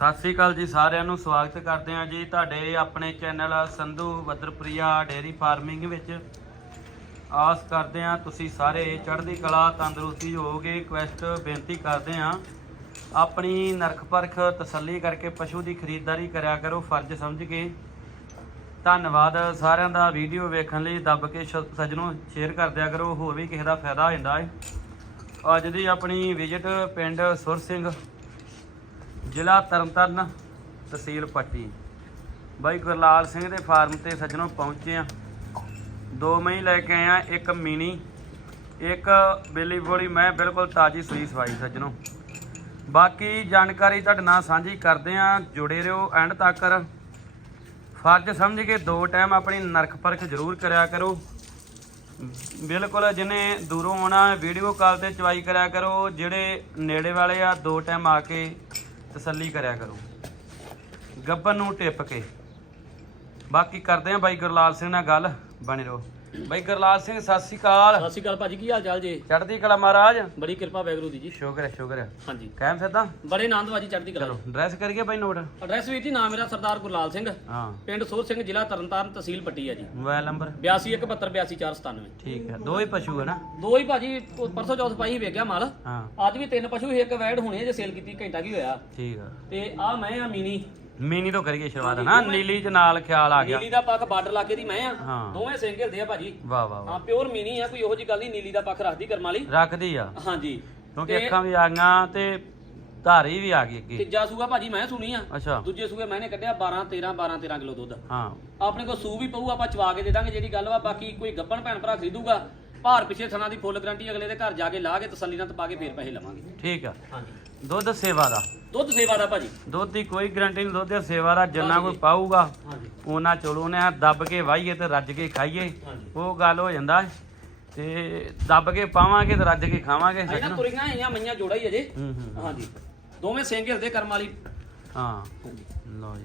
ਸਤਿ ਸ੍ਰੀ ਅਕਾਲ ਜੀ ਸਾਰਿਆਂ ਨੂੰ, ਸਵਾਗਤ ਕਰਦੇ ਹਾਂ ਜੀ ਤੁਹਾਡੇ ਆਪਣੇ ਚੈਨਲ ਸੰਧੂ ਬੱਦਰਪ੍ਰਿਆ ਡੇਅਰੀ ਫਾਰਮਿੰਗ ਵਿੱਚ। ਆਸ ਕਰਦੇ ਹਾਂ ਤੁਸੀਂ ਸਾਰੇ ਚੜ੍ਹਦੀ ਕਲਾ, ਤੰਦਰੁਸਤੀ ਹੋਵੋਗੇ ਰਿਕੁਐਸਟ ਬੇਨਤੀ ਕਰਦੇ ਹਾਂ, ਆਪਣੀ ਨਰਖ ਪਰਖ ਤਸੱਲੀ ਕਰਕੇ ਪਸ਼ੂ ਦੀ ਖਰੀਦਦਾਰੀ ਕਰਿਆ ਕਰੋ, ਫਰਜ਼ ਸਮਝ ਕੇ। ਧੰਨਵਾਦ ਸਾਰਿਆਂ ਦਾ, ਵੀਡੀਓ ਵੇਖਣ ਲਈ ਦੱਬ ਕੇ ਸ਼- ਸੱਜਣੋ ਸ਼ੇਅਰ ਕਰ ਦਿਆ ਕਰੋ, ਹੋਰ ਵੀ ਕਿਸੇ ਦਾ ਫਾਇਦਾ ਹੋ ਜਾਂਦਾ ਹੈ। ਅੱਜ ਦੀ ਆਪਣੀ ਵਿਜ਼ਿਟ ਪਿੰਡ ਸੁਰ ਸਿੰਘ ਜ਼ਿਲ੍ਹਾ ਤਰਨਤਾਰਨ, ਤਹਿਸੀਲ ਪੱਟੀ। ਬਾਈ ਗੁਰਲਾਲ ਸਿੰਘ ਦੇ ਫਾਰਮ ਤੇ ਸੱਜਣੋਂ ਪਹੁੰਚੇ ਆ ਦੋ ਮਹੀਂ ਲੈ ਕੇ ਆਏ ਆ ਇੱਕ ਮਿਨੀ ਇੱਕ ਬੇਲੀ ਬੋਲੀ। ਮੈਂ ਬਿਲਕੁਲ ਤਾਜੀ ਸੂਈ ਸਵਾਈ ਸੱਜਣੋਂ। ਬਾਕੀ ਜਾਣਕਾਰੀ ਤੁਹਾਡੇ ਨਾਲ ਸਾਂਝੀ ਕਰਦੇ ਆ ਜੁੜੇ ਰਹੋ ਐਂਡ ਤੱਕ। ਫਰਜ਼ ਸਮਝ ਕੇ ਦੋ ਟਾਈਮ ਆਪਣੀ ਨਰਖ ਪਰਖ ਜ਼ਰੂਰ ਕਰਿਆ ਕਰੋ। ਬਿਲਕੁਲ ਜਿਹਨੇ ਦੂਰੋਂ ਆਉਣਾ, ਵੀਡੀਓ ਕਾਲ ਤੇ ਚਵਾਈ ਕਰਿਆ ਕਰੋ। ਜਿਹੜੇ ਨੇੜੇ ਵਾਲੇ ਆ, ਦੋ ਟਾਈਮ ਆ ਕੇ ਤਸੱਲੀ ਕਰਿਆ ਕਰੋ। ਗੱਬਨ ਨੂੰ ਟਿੱਪ ਕੇ। ਬਾਕੀ ਕਰਦੇ ਆ ਬਾਈ ਗੁਰਲਾਲ ਸਿੰਘ ਨਾਲ ਗੱਲ। ਬਣੇ ਰਹੋ। ਬਾਈ ਗੁਰਲਾਲ ਸਿੰਘ ਸਤਿ ਸ੍ਰੀ ਅਕਾਲ। ਸਤਿ ਸ਼੍ਰੀ ਅਕਾਲ ਭਾਜੀ ਕੀ ਹਾਲ ਚਾਲ ਜੀ? ਚੜ੍ਹਦੀ ਕਲਾ ਮਹਾਰਾਜ। ਬੜੀ ਕਿਰਪਾ ਵੈਗਰੂ ਦੀ ਜੀ। ਸ਼ੁਕਰ ਹੈ ਸ਼ੁਕਰ ਹੈ। ਹਾਂਜੀ। ਕਾਇਮ ਫਿਰਦਾ ਬੜੇ ਆਨੰਦ ਵਾਜੀ ਚੜ੍ਹਦੀ ਕਲਾ ਚਲੋ ਡਰੈਸ ਕਰੀਏ ਬਾਈ ਨੋਟ। ਐਡਰੈਸ ਵੀ ਜੀ ਨਾਮ ਮੇਰਾ ਸਰਦਾਰ ਗੁਰਲਾਲ ਸਿੰਘ। ਹਾਂ। ਪਿੰਡ ਸੋਰ ਸਿੰਘ ਜ਼ਿਲ੍ਹਾ ਤਰਨਤਾਰਨ ਤਹਿਸੀਲ ਪੱਟੀ ਆ ਜੀ। Mobile number? 8217822497 ਠੀਕ ਹੈ ਦੋ ਹੀ ਪਸ਼ੂ ਹੈ ਨਾ? ਦੋ ਹੀ ਭਾਜੀ ਉਹ ਪਰਸੋਂ ਚੌਥ ਪਾਈ ਵੇਖਿਆ ਮਾਲ। ਹਾਂ। ਅੱਜ ਵੀ ਤਿੰਨ ਪਸ਼ੂ ਇੱਕ ਵੈੜ ਹੋਣੇ ਜੇ ਸੇਲ ਕੀਤੀ ਘੰਟਾ ਕੀ ਹੋਇਆ। ਠੀਕ ਆ। ਤੇ ਆ ਮੈਂ ਆ ਮੀਨੀ। ਮਿਨੀ ਤੋਂ ਕਰੀਏ ਸ਼ੁਰੂਆਤ ਨਾ? ਨੀਲੀ ਚ ਨਾਲ ਖਿਆਲ ਆ ਗਿਆ। ਨੀਲੀ ਦਾ ਪੱਖ ਬਾਰਡਰ ਲਾਕੇ ਦੀ ਮੈਂ ਆ। ਹਾਂ। ਦੋਵੇਂ ਸਿੰਗਲ ਦੇ ਆ ਭਾਜੀ। ਵਾਹ ਵਾਹ ਵਾਹ। ਹਾਂ ਪਿਓਰ ਮੀਨੀ ਆ ਕੋਈ ਉਹੋ ਜੀ ਗੱਲ ਨਹੀਂ ਨੀਲੀ ਦਾ ਪੱਖ ਰੱਖਦੀ ਕਰਮ ਵਾਲੀ। ਰੱਖਦੀ ਆ। ਹਾਂਜੀ। ਕਿਉਂਕਿ ਅੱਖਾਂ ਵੀ ਆ ਗਈਆਂ ਤੇ ਧਾਰੀ ਵੀ ਆ ਗਈ ਅੱਗੇ। ਤੀਜਾ ਸੂਆ ਭਾਜੀ ਮੈਂ ਸੁਣੀ ਆ। ਅੱਛਾ। ਦੂਜੇ ਸੂਏ ਮੈਨੇ ਕੱਢਿਆ 12 13 12 13 ਕਿਲੋ ਦੁੱਧ। ਹਾਂ। ਆਪਣੇ ਕੋਲ ਸੂ ਵੀ ਪਊ ਆਪਾਂ ਚਵਾ ਕੇ ਦੇ ਦਾਂਗੇ ਜਿਹੜੀ ਗੱਲ ਵਾ ਬਾਕੀ ਕੋਈ ਗੱਬਣ ਭੈਣ ਭਰਾ ਖਰੀਦੂਗਾ। ਭਾਰ ਪਿਛੇ ਥਣਾ ਦੀ ਫੁੱਲ ਗਰੰਟੀ ਅਗਲੇ ਦੇ ਘਰ ਜਾ ਕੇ ਲਾ ਕੇ ਤਸੱਲੀ ਨਾਲ ਤਪਾ ਕੇ ਫੇਰ ਪੈਸੇ ਲਵਾਂਗੇ। ਠੀਕ ਆ। ਹਾਂਜੀ। ਦੁੱਧ ਸੇਵਾ ਦਾ। ਦੁੱਧ ਸੇਵਾ ਦਾ ਭਾਜੀ? ਦੁੱਧ ਦੀ ਕੋਈ ਗਰੰਟੀ ਨਹੀਂ ਦੁੱਧ ਦੀ ਸੇਵਾ ਦਾ ਜਿੰਨਾ ਕੋਈ ਪਾਊਗਾ ਹਾਂਜੀ। ਉਹਨਾਂ ਚਲੋ ਨੇ ਦੱਬ ਕੇ ਵਾਹੀਏ ਤੇ ਰੱਜ ਕੇ ਖਾਈਏ। ਹਾਂਜੀ। ਉਹ ਗੱਲ ਹੋ ਜਾਂਦਾ ਹੈ। ਤੇ ਦੱਬ ਕੇ ਪਾਵਾਂਗੇ ਤੇ ਰੱਜ ਕੇ ਖਾਵਾਂਗੇ। ਇਹਨਾਂ ਸੱਜਣੋ ਤੁਰੀਆਂ ਆਈਆਂ ਮਈਆਂ ਜੋੜਾ ਹੀ ਅਜੇ। ਹੂੰ ਹੂੰ ਹਾਂਜੀ। ਦੋਵੇਂ ਸਿੰਗਲ ਦੇ ਕਰਮ ਵਾਲੀ। ਹਾਂ। ਲਓ ਜੀ।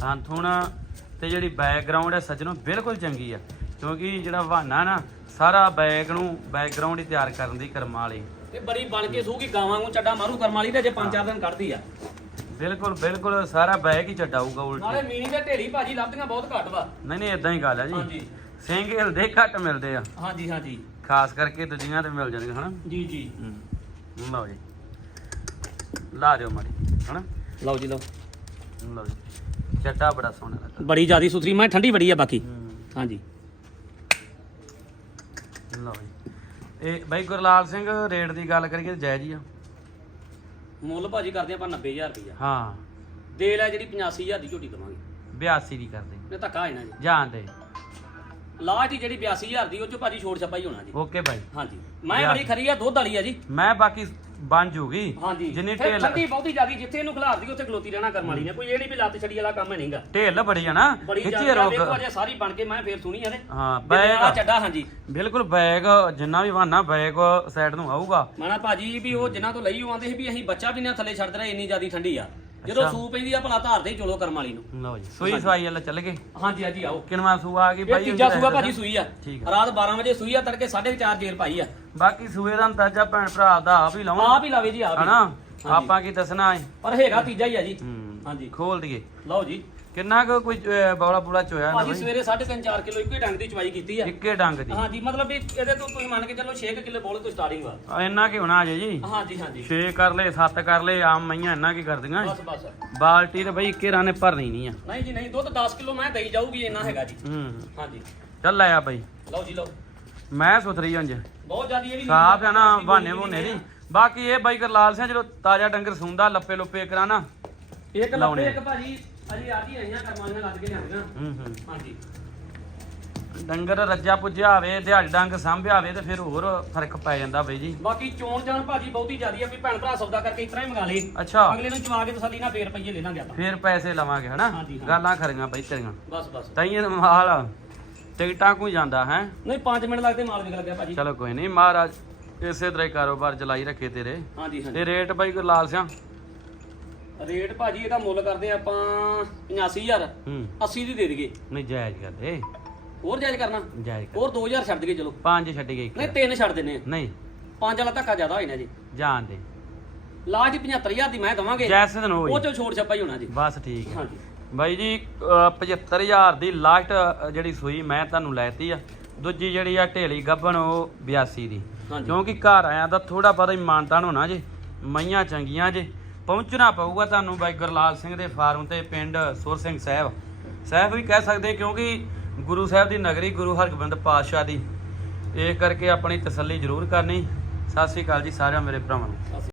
ਤਾਂ ਥੁਣ ਤੇ ਜਿਹੜੀ ਬੈਕਗ੍ਰਾਉਂਡ ਹੈ ਸੱਜਣੋ ਬਿਲਕੁਲ ਚੰਗੀ ਆ। ਕਿਉਂਕਿ ਜਿਹੜਾ ਬਹਾਨਾ ਨਾ ਸਾਰਾ ਬੈਕ ਨੂੰ ਬੈਕਗ੍ਰਾਉਂਡ ਹੀ ਤਿਆਰ ਕਰਨ ਦੀ ਕਰਮਾਂ ਵਾਲੀ। ਤੇ ਬੜੀ ਬਣ ਕੇ ਸੂਗੀ ਗਾਵਾਂ ਨੂੰ ਚੱਡਾ ਮਾਰੂ ਕਰਮ ਵਾਲੀ ਤੇ ਅਜੇ 5-4 ਦਿਨ ਕੱਢਦੀ ਆ। ਬਿਲਕੁਲ ਬਿਲਕੁਲ ਸਾਰਾ ਬੈਕ ਹੀ ਚੱਡਾਊਗਾ ਨਾਲੇ ਉਲਟੀ ਮੀਣੀ ਦੇ ਢੇਰੀ ਭਾਜੀ ਲੱਭਦੀਆਂ ਬਹੁਤ ਘੱਟ ਵਾ। ਨਹੀਂ ਨਹੀਂ ਇਦਾਂ ਹੀ ਗੱਲ ਹੈ ਜੀ। ਹਾਂਜੀ। ਸਿੰਘ ਹਿਲਦੇ ਘੱਟ ਮਿਲਦੇ ਆ। ਹਾਂਜੀ ਹਾਂਜੀ। ਖਾਸ ਕਰਕੇ ਦੂਜੀਆਂ ਤੇ ਮਿਲ ਜਾਂਦੀਆਂ ਹਨਾ? ਜੀ ਜੀ। ਹੂੰ। ਲਓ ਜੀ। ਲਾ ਦਿਓ ਮਾੜੀ ਹਨਾ? ਲਓ ਜੀ ਲਓ। ਲਓ ਜੀ। ਚੱਡਾ ਬੜਾ ਸੋਹਣਾ ਲੱਗਾ ਬੜੀ ਜਿਆਦੀ ਸੁਥਰੀ ਮੈਂ ਠੰਡੀ ਬੜੀ ਆ ਬਾਕੀ। ਹੂੰ। ਹਾਂਜੀ। ਲਓ ਜੀ। ਇਹ ਬਾਈ ਗੁਰਲਾਲ ਸਿੰਘ ਰੇਟ ਦੀ ਗੱਲ ਕਰੀਏ ਤਾਂ ਜਾਇਜ਼ ਹੀ ਆ। ਮੁੱਲ ਭਾਜੀ ਕਰਦੇ ਆਪਾਂ 90000 ਰੁਪਇਆ ਹਾਂ। ਦੇ ਲੈ ਜਿਹੜੀ 85000 ਦੀ ਝੋਟੀ ਦਵਾਂਗੇ। 82 ਦੀ ਕਰਦੇ। ਨੇ ਧੱਕਾ ਹੈ ਨਾ ਜੀ ਜਾਣ ਦੇ ਲਾਸਟ ਦੀ ਜਿਹੜੀ 82000 ਦੀ ਉਹ ਚ ਭਾਜੀ ਛੋੜ ਛਪਾ ਹੀ ਹੋਣਾ ਜੀ। ਓਕੇ ਬਾਈ। ਹਾਂਜੀ। ਮੈਂ ਬੜੀ ਖਰੀ ਆ ਦੁੱਧ ਵਾਲੀ ਆ ਜੀ। ਮੈਂ ਬਾਕੀ ਬਣ ਜੂਗੀ। ਹਾਂਜੀ। ਜਿੰਨੀ ਢੇਲ ਠੰਡੀ ਬਹੁਤੀ ਜਿਆਦੀ ਜਿੱਥੇ ਇਹਨੂੰ ਖਿਲਾਰ ਦੀ ਉੱਥੇ ਖਲੋਤੀ ਰਹਿਣਾ ਕਰਮ ਵਾਲੀ ਨੇ। ਕੋਈ ਇਹ ਨਹੀਂ ਵੀ ਲੱਤ ਛੜੀ ਵਾਲਾ ਕੰਮ ਨਹੀਂਗਾ। ਢੇਲ ਬੜੀ ਆ ਨਾ। ਬੜੀ ਖਿੱਚੇ ਰੋਕ ਦੇਖੋ ਅਜੇ ਸਾਰੀ ਬਣ ਕੇ ਮੈਂ ਫੇਰ ਸੁਣੀ ਤੇ। ਹਾਂ ਆ ਬੈਗ ਚੱਡਾ ਹਾਂਜੀ। ਬਿਲਕੁਲ ਬੈਗ ਜਿੰਨਾ ਵੀ ਬਹਾਨਾ ਬੈਗ ਸਾਈਡ ਨੂੰ ਆਊਗਾ। ਮਾਣਾ ਭਾਜੀ ਵੀ ਉਹ ਜਿਨ੍ਹਾਂ ਤੋਂ ਲਈ ਉਹ ਆਂਦੇ ਸੀ ਵੀ ਅਸੀਂ ਬੱਚਾ ਵੀ ਨਾ ਥੱਲੇ ਛੱਡ ਦੇਣਾ ਇੰਨੀ ਜਿਆਦੀ ਠੰਡੀ ਆ। ਜਦੋਂ। ਸੂ ਪੈਂਦੀ ਆ ਭਲਾ ਧਾਰਦੇ ਹੀ ਚਲੋ ਕਰਮ ਵਾਲੀ ਨੂੰ। ਲਓ ਜੀ ਸੂਈ ਸਵਾਈ ਵਾਲਾ ਚੱਲ ਗਏ। ਹਾਂਜੀ ਹਾਂਜੀ ਆਓ। ਕਿਨਵਾ ਸੂਆ ਆ ਗਈ ਇਹ ਬਾਈ ਤੀਜਾ ਸੂਆ ਭਾਜੀ ਸੂਈ ਆ। ਠੀਕ ਆ। ਰਾਤ 12 ਵਜੇ ਸੂਈ ਆ ਤੜਕੇ 4:30 ਜੇਰ ਪਾਈ ਆ। ਬਾਕੀ ਸੂਏ ਦਾ ਅੰਦਾਜ਼ਾ ਭੈਣ ਭਰਾ ਦਾ ਆਪ ਹੀ ਲਾਉਣਾ। ਆਪ ਹੀ ਲਾਵੇ ਜੀ ਆਪ ਹੀ। ਹਨਾ? ਆਪਾਂ ਕੀ ਦੱਸਣਾ ਹੈ? ਪਰ ਹੈਗਾ ਤੀਜਾ ਹੀ ਆ ਜੀ। ਹੂੰ ਹਾਂਜੀ। ਖੋਲ ਦਈਏ। ਲਓ ਜੀ। ਕਿੰਨਾ ਕੁ ਕੋਈ ਅਹ, ਬੌਲਾ ਬੂਲਾ ਚੋਇਆ ਨਾ ਭਾਜੀ ਬਾਈ? ਸਵੇਰੇ 3.5 4 ਕਿਲੋ ਇੱਕੋ ਡੰਗ ਦੀ ਚਵਾਈ ਕੀਤੀ ਆ। ਇੱਕੇ ਡੰਗ ਦੀ? ਹਾਂਜੀ ਮਤਲਬ ਵੀ ਇਹਦੇ ਤੋਂ ਤੁਸੀਂ ਮੰਨ ਕੇ ਚੱਲੋ 6 ਕਿਲੋ ਬੋਲੇ ਤੋਂ ਸਟਾਰਟਿੰਗ ਵਾ। ਆ, ਇੰਨਾ ਕੀ ਹੋਣਾ ਅਜੇ ਜੀ? ਹਾਂਜੀ ਹਾਂਜੀ। 6 ਕਰ ਲਏ 7 ਕਰ ਲਏ ਆਮ ਮਈਆਂ ਇੰਨਾ ਕੀ ਕਰਦੀਆਂ? ਬਸ ਬਸ। ਬਾਲਟੀ ਤੇ ਬਈ ਇੱਕੇ ਰਾਨੇ ਭਰਨੀ ਨਹੀਂ ਆ। ਨਹੀਂ ਜੀ ਨਹੀਂ ਦੁੱਧ 10 ਕਿਲੋ ਮੈਂ ਦੇਈ ਜਾਊਗੀ ਇੰਨਾ ਹੈਗਾ ਜੀ। ਹੂੰ। ਹਾਂਜੀ। ਚੱਲ ਆਇਆ ਬਈ। ਲਓ ਜੀ ਲਓ। ਮੈਂ ਸੁਥਰੀ ਹੁੰਜ ਬਹੁਤ ਜ਼ਿਆਦੀ ਇਹ ਵੀ ਸਾਫ਼ ਆ ਨਾ ਬਹਾਨੇ ਬੁਨੇ ਦੀ ਬਾਕੀ ਇਹ ਬਾਈ ਗੁਰਲਾਲ ਸਿੰਘ ਜਦੋਂ ਤਾਜ਼ਾ ਡੰਗਰ ਸੁੰਦਾ ਲੱਪੇ ਲੁੱਪੇ ਕਰਾਣਾ ਇੱਕ ਲਾਉਣੇ। ਲੱਪੇ ਇੱਕ ਭਾਜੀ ਅਜੇ ਆਦੀ ਆਈਆਂ ਕਰਮਾਈਆਂ ਲੱਗ ਕੇ ਲਿਆਉਣੀਆਂ। ਹੂੰ ਹੂੰ। ਹਾਂਜੀ। ਡੰਗਰ ਰੱਜਾ ਪੁੱਜਿਆ ਹੋਵੇ ਦਿਹਾੜੀ ਡੰਗ ਸਾਂਭਿਆ ਹੋਵੇ ਤੇ ਫਿਰ ਹੋਰ ਫ਼ਰਕ ਪੈ ਜਾਂਦਾ ਬਈ ਜੀ। ਬਾਕੀ ਚੋਣ ਜਾਣ ਭਾਜੀ ਬਹੁਤੀ ਜ਼ਿਆਦੀ ਆ ਵੀ ਭੈਣ ਭਰਾ ਸੌਦਾ ਕਰਕੇ ਇਸ ਤਰ੍ਹਾਂ ਹੀ ਮੰਗਾ ਲੇ ਅੱਛਾ। ਅਗਲੇ ਨੂੰ ਚਵਾ ਕੇ ਤਸੱਲੀ ਨਾਲ ਫੇਰ ਰੁਪਈਏ ਲੈ ਲਾਂਗੇ ਆਪਾਂ। ਫਿਰ ਪੈਸੇ ਲਵਾਂਗੇ ਹਨਾ? ਹਾਂਜੀ, ਹਾਂ। ਗੱਲਾਂ ਖਰੀਆਂ ਬਈ ਤੇਰੀਆਂ। ਬਸ ਬਸ। ਤਾਈਏ ਮਾਲ ਟਿਕਟਾਂ ਕੋਈ ਜਾਂਦਾ ਹੈ? ਨਹੀਂ 5 ਮਿੰਟ ਲੱਗਦੇ ਮਾਲ ਵਿਕ ਲੱਗਿਆ ਭਾਜੀ। ਚਲੋ ਕੋਈ ਨਹੀਂ ਮਹਾਰਾਜ ਇਸੇ ਤਰ੍ਹਾਂ ਹੀ ਕਾਰੋਬਾਰ ਚਲਾਈ ਰੱਖੇ ਤੇਰੇ। ਹਾਂਜੀ ਹਾਂਜੀ। ਤੇ ਰੇਟ ਬਾਈ ਗੁਰਲਾਲ ਸਿੰਘ ਰੇਟ ਭਾਜੀ ਇਹਦਾ ਮੁੱਲ ਕਰਦੇ ਆਪਾਂ 85000 ਹੂੰ। 80 ਦੀ ਦੇ ਦਈਏ। ਨਹੀਂ ਜਾਇਜ਼ ਕਰਦੇ ਹੋਰ ਜਾਇਜ਼ ਕਰਨਾ? ਜਾਇਜ਼ ਕਰ। ਹੋਰ 2000 ਛੱਡ ਦਈਏ ਚਲੋ। ਪੰਜ ਛੱਡ ਗਈ ਨਹੀਂ ਤਿੰਨ ਛੱਡ ਦਿੰਨੇ ਆ। ਨਹੀਂ। ਪੰਜ ਵਾਲਾ ਧੱਕਾ ਜ਼ਿਆਦਾ ਹੋਈ ਨਾ ਜੀ। ਜਾਣ ਦੇ। ਲਾਸਟ 75000 ਦੀ ਮੈਂ ਦਵਾਂਗੇ। ਜੈਸੇ ਦਿਨ ਹੋਈ ਉਹ ਚੋਂ ਛੋੜ ਛੱਪਾ ਹੀ ਹੋਣਾ ਜੀ। ਬਸ ਠੀਕ ਹੈ। ਹਾਂਜੀ। ਬਾਈ ਜੀ ਅਹ 75000 ਦੀ ਲਾਸਟ ਜਿਹੜੀ ਸੂਈ ਮੈਂ ਤੁਹਾਨੂੰ ਲੈਤੀ ਆ। ਦੂਜੀ ਜਿਹੜੀ ਆ ਢੇਲੀ ਗੱਭਣ ਉਹ 82 ਦੀ। ਕਿਉਂਕਿ ਘਰ ਆਇਆ ਦਾ ਥੋੜਾ ਬਹੁਤਾ ਇਮਾਨਤਾਨ ਹੋਣਾ ਜੇ। ਮਈਆਂ ਚੰਗੀਆਂ ਜੇ। ਪਹੁੰਚਣਾ ਪਊਗਾ ਤੁਹਾਨੂੰ ਬਾਈ ਗੁਰਲਾਲ ਸਿੰਘ ਦੇ ਫਾਰਮ ਤੇ ਪਿੰਡ ਸੁਰ ਸਿੰਘ ਸਾਹਿਬ। ਸਾਹਿਬ ਵੀ ਕਹਿ ਸਕਦੇ ਕਿਉਂਕਿ ਗੁਰੂ ਸਾਹਿਬ ਦੀ ਨਗਰੀ ਗੁਰੂ ਹਰਗੋਬਿੰਦ ਪਾਤਸ਼ਾਹ ਦੀ। ਇਹ ਕਰਕੇ ਆਪਣੀ ਤਸੱਲੀ ਜ਼ਰੂਰ ਕਰਨੀ। ਸਤਿ ਸ੍ਰੀ ਅਕਾਲ ਜੀ ਸਾਰਿਆਂ ਮੇਰੇ ਭਰਾਵਾਂ ਨੂੰ। ਅਸੀਂ